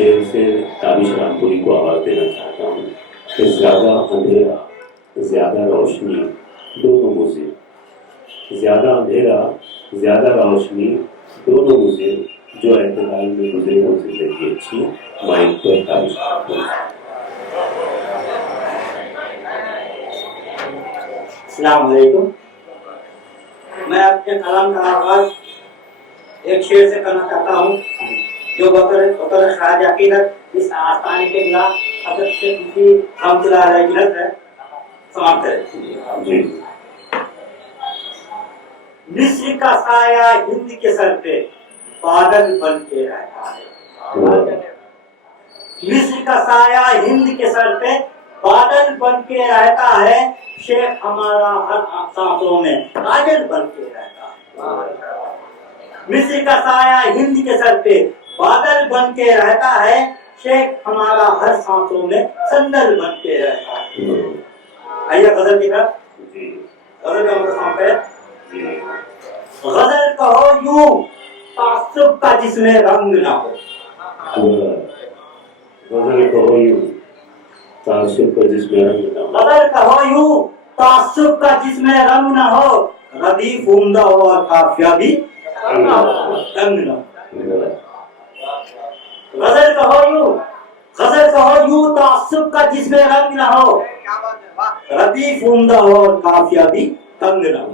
شعر سے تابش رامپوری کو آواز دینا چاہتا ہوں کہ زیادہ اندھیرا زیادہ روشنی دونوں مضر، زیادہ اندھیرا زیادہ روشنی دونوں مضر، جو اعتدال میں گزرے وہ زندگی اچھی، مائک پر تابش رامپوری۔ السلام علیکم۔ میں اپنے کلام کا آغاز ایک شعر سے کرنا چاہتا ہوں جو بطور خراج عقیدت اس آستانے کے خلاف حضرت سے کسی رحمۃ اللہ علیہ کی نظر سماپت ہے۔ مصر کا سایہ ہند کے سر پہ بادل بن کے رہتا ہے، مصر کا سایہ ہند کے سر پہ بادل بن کے رہتا ہے، شیخ ہمارا ہر سانسوں میں کاجل بن کے رہتا ہے۔ مصر کا سایہ ہند کے سر پہ بادل بن کے رہتا ہے، شیخ ہمارا ہر سانسوں میں سندل بن کے رہتا ہے۔ آئیے غزل کی طرف۔ غزل کا مطلب ہے غزل کہو یوں تعصب کا جس میں رنگ نہ ہو، غزل کہو یوں تعصب کا جس میں رنگ نہ ہو، غزل کہو یوں تعصب کا جس میں رنگ نہ ہو، ردیف عمدہ ہو اور قافیہ بھی تنگ نہ ہو۔ غزل کہو یوں تعصب کا جس میں رنگ نہ ہو، ردیف عمدہ ہو اور قافیہ بھی تنگ نہ ہو۔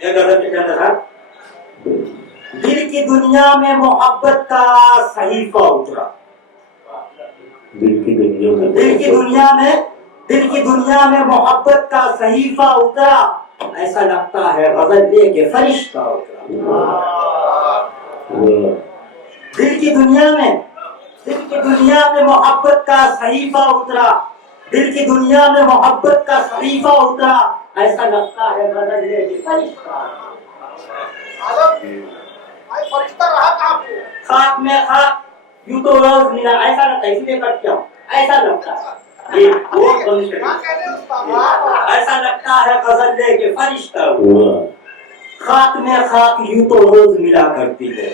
ایک غزل کے اندر ہے دل کی دنیا میں محبت کا صحیفہ اترا، دل کی دنیا میں محبت کا صحیفہ اترا، ایسا لگتا ہے غزل لے کے فرشتہ اترا۔ دل کی دنیا میں محبت کا صحیفہ اترا، دل کی دنیا میں محبت کا صحیفہ اترا، ایسا لگتا ہے غزل لے کے فرشتہ۔ خاک میں خاک یوں تو روز ملا، ایسا لگتا ہے، اسی لیے کٹ کیا ایسا لگتا ہے، ایسا لگتا ہے غزل لے کے فرشتہ ہوا۔ خاک میں خاک یوں تو روز ملا کرتی ہے،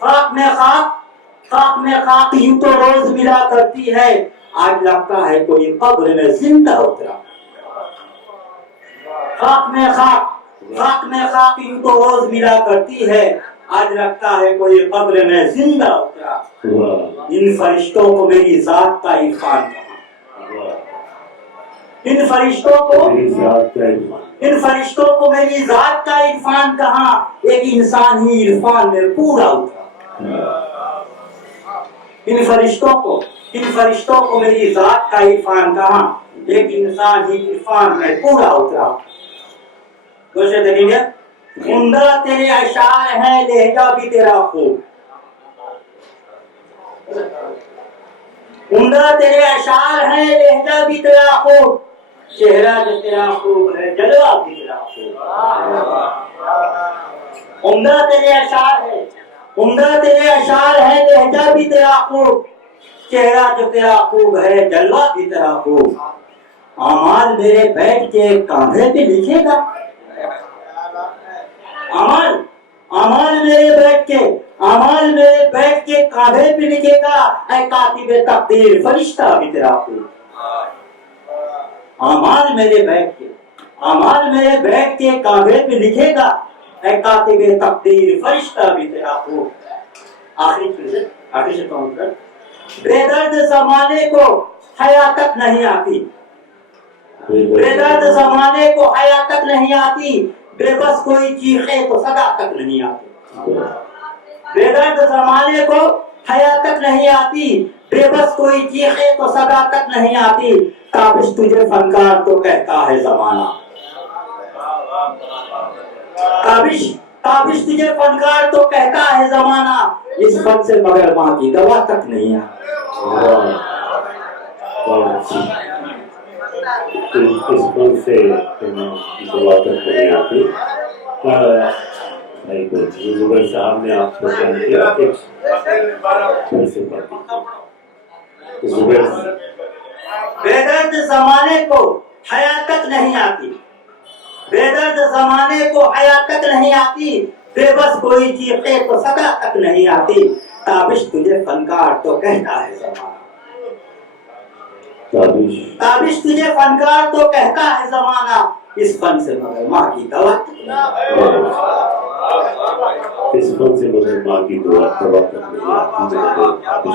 خاک میں خاک یوں تو روز ملا کرتی ہے، آج لگتا ہے کوئی قبر میں زندہ اترا۔ خاک میں خاک یوں تو روز ملا کرتی ہے، آج لگتا ہے کوئی قبر میں زندہ اترا۔ ان فرشتوں کو میری ذات کا عرفان کہاں، ان فرشتوں کو میری ذات کا عرفان کہاں، ایک انسان ہی عرفان میں پورا اترا۔ ان فرشتوں کو میری ذات کا عرفان کہاں، ایک انسان ہی عرفان میں پورا اترا۔ دوسرے دیکھیں گے عمدہ تیرے اشعار ہیں لہجہ بھی تیرا خوب، عمدہ تیرے اشعار ہیں لہجہ بھی تیرا خوب، چہرہ جو تیرا خوب ہے جلوہ بھی تیرا خوب۔ عمدہ تیرے اشعار ہیں لہجہ بھی تیرا خوب، چہرہ جو تیرا خوب ہے جلوہ بھی تیرا خوب۔ اعمال میرے بیٹھ کے کاندھے پہ لکھے گا، اعمال میرے بیٹھ کے کاندھے پہ لکھے گا، اے کاتب تقدیر فرشتہ بھی تیرا خوب۔ اعمال میرے بیٹھ کے کاندھے پہ لکھے گا، اے کاتب تقدیر فرشتہ بھی تیرا خوب۔ آخری سے کون کر بے درد زمانے کو حیا تک نہیں آتی، بے درد زمانے کو حیا تک نہیں آتی، بے بس کوئی چیخے تو صدا تک نہیں آتی۔ بے درد زمانے کو حیا تک نہیں آتی، بے بس کوئی چیخے تو صدا تک نہیں آتی، تابش تجھے فنکار تو کہتا ہے زمانہ، تابش تجھے فنکار تو کہتا ہے زمانہ، اس فن سے مگر ماں کی گواہ تک نہیں آتی۔ اس فن سے دعا تک نہیں آتی۔ زبیر صاحب نے آپ کو بیان کیا، بے درد زمانے کو حیا تک نہیں آتی، بے درد زمانے کو حیا تک نہیں آتی، بے بس کوئی چیخے تو صدا تک نہیں آتی، تابش تجھے فنکار تو کہتا ہے زمانہ، تابش تجھے فنکار تو کہتا ہے زمانہ، اس فن سے مگر ماں کی دوا تک نہیں، اس فن سے مگر ماں کی دعا تک نہیں آتی۔